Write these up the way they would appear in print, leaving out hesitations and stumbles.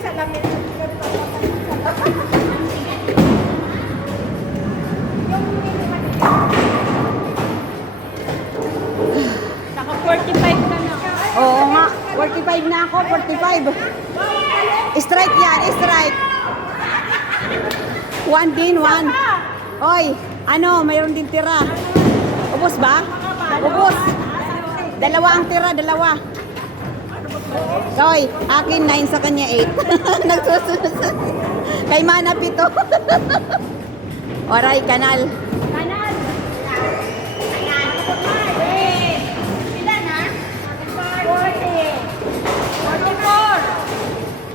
salamin. Naka 45 ka na. Oo nga, 45 na ako, 45. Strike yan, strike. One din, one. Oy, ano, mayroon din tira. Ubos ba? Ubos. Dalawa ang tira, dalawa. Oy, akin 9 sa kanya 8. Nagsusunod. Kay Mana 7. Oray, kanal. Kanan. Sila na?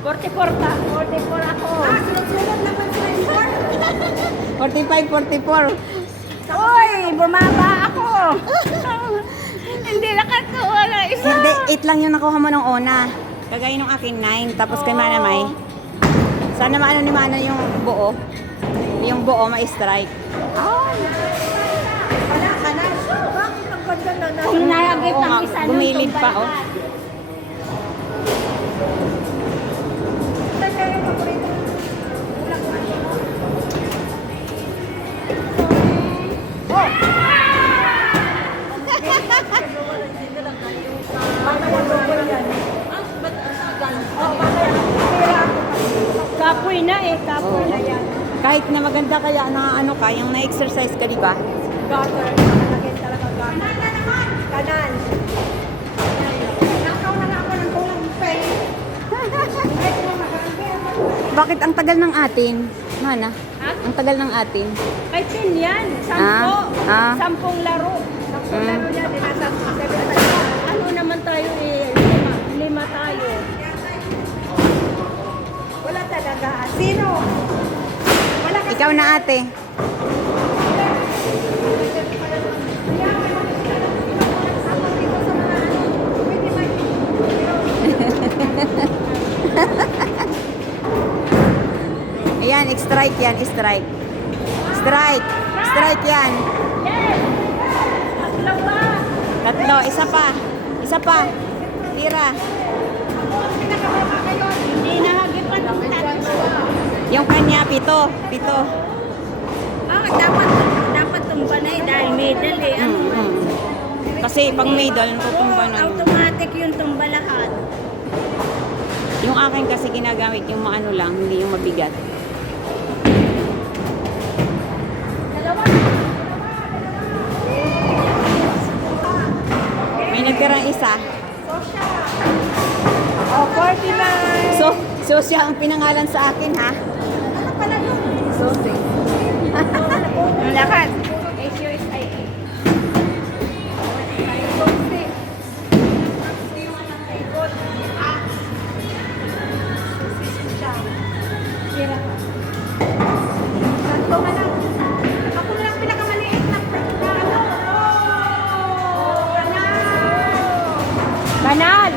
44. 44 ka. 44 ako. Sunod-sunod naman sa 45, 44. Uy, bumaba ako. Hindi nakakuha na isa. Hindi, 8 lang yung nakuha mo nung una. Kagaya nung akin 9, tapos kay Mana May. Sana maano ni Mana yung buo. Yung buo ma-strike. Wala ka na. Bakit ang ganda na? Kung nahagip Oo ang nga, isa gumilid pa, oh. Kapoy na eh, kapoy na yan. Kahit na maganda kaya na ano ka, yung na-exercise ka, di ba? Gutter. Nakalagay talaga gutter. Kanan na naman. Kanan. Nakaw na nga ako ng kulang pay. Bakit ang tagal ng atin? Mana? Ha? Ang tagal ng atin. Kay Tin yan, 10. Ah. 10 laro. Laro niya, dinasa 7 Ano naman tayo eh, 5 tayo. Wala talaga. Sino? Wala kasi. Ikaw na ate. Ayan, strike yan, strike. Strike. Strike yan. Yes! Tatlo pa! Tatlo, isa pa. Isa pa. Tira. Hindi nahagipan ang tatlo. Yung kanya, 7. 7. Dapat tumba na eh, dahil middle eh. Ano? Kasi pang middle, tutumba na yun. Automatic yung tumba lahat. Yung akin kasi ginagamit yung maano lang, hindi yung mabigat. May nagtirang isa. Oh, 49. So siya ang pinangalan sa akin, ha? Sosi. Ang lakas. Tatlo ka lang. Ako na lang pinakamaliit na ano. Banal!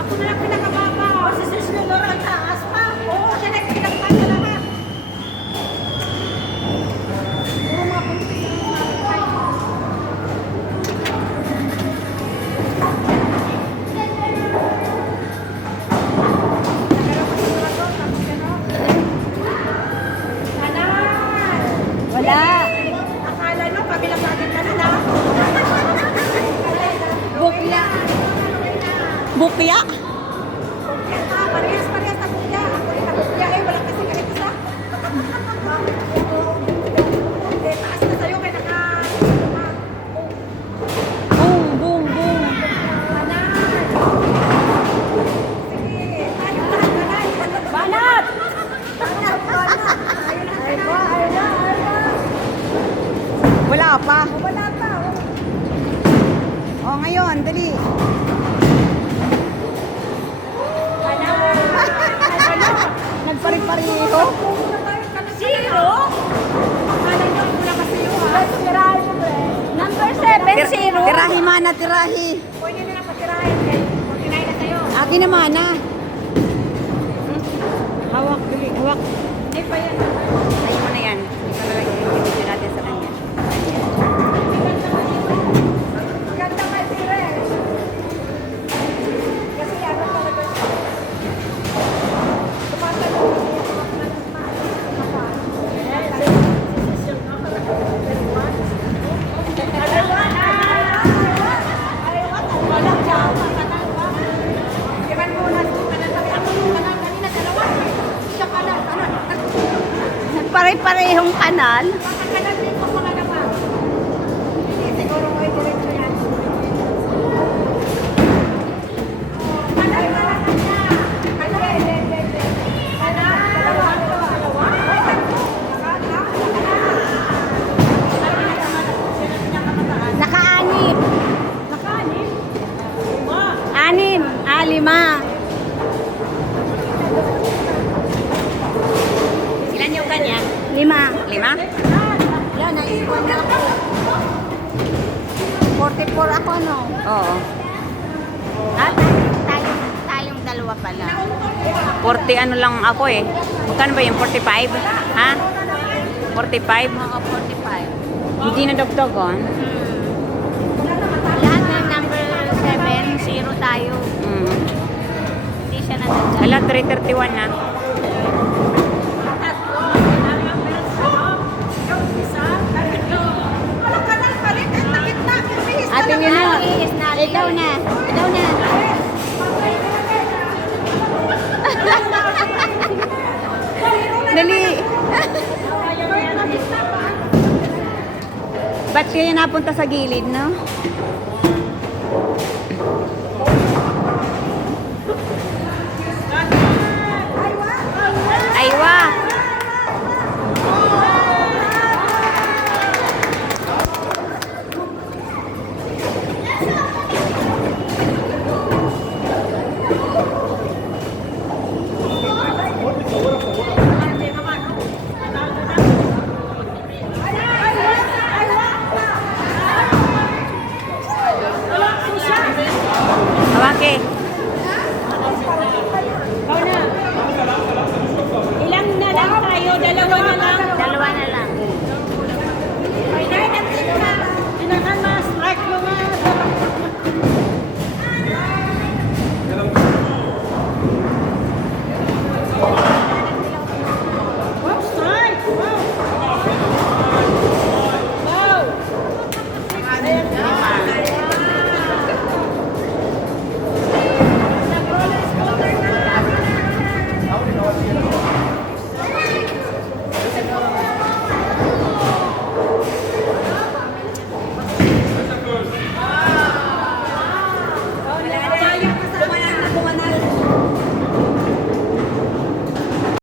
Ako na lang pinakababa. Si Sis Leonora ang taas pa. Oo, siya na yung pinakababa lahat. Puro mga puntis ang mga Wala. akala nyo, kabilang natin ka na na. Bukla. Bukya. Parehas na bukya. Ako rin na bukya eh. Wala kasi kahit isa. Eh, taas na sa'yo kaya naka... Boom, boom, boom. Sige, tayo lahat. Banat! Wala pa. Wala pa. O, ngayon, dali. Nagpari-pariho. Zero? Akala nyo, wala kasi yun ha. Number 7, zero. Tirahi, Mana, tirahi. Pwede na lang patirahin. Pag kinain na sa'yo. Akin na, Mana. Hawak, dali, hawak. Eh, pa yan. Ayun mo na yan. Ito na lang yung video natin sa kanya. Maganda ka, Sire. Kasi ano talaga siya. parehong kanal. Pagkakalan din ko mga naman. Siguro ko ay diretso yan. Kanal na lang niya. Kanal. Naka-anim. Anim. Ah, 5. Ilan yung kanya? 5. 5? Yan, naiwan na ako. 44 ako, no? Oo. Ah, tayong dalawa pala. 40 ano lang ako eh. Magkano ba yung 45? Ha? 45? Oo, 45. Hindi na dagdagan. Lahat ng number 7, 0 tayo. Hindi siya nadagdag. Ala, 331 na. Ate yun na. Ikaw na. Ikaw na. Dali. Ba't kaya napunta sa gilid, no? Aywa. Hawake. Ilang na lang tayo? Dalawa na lang. Dalawa na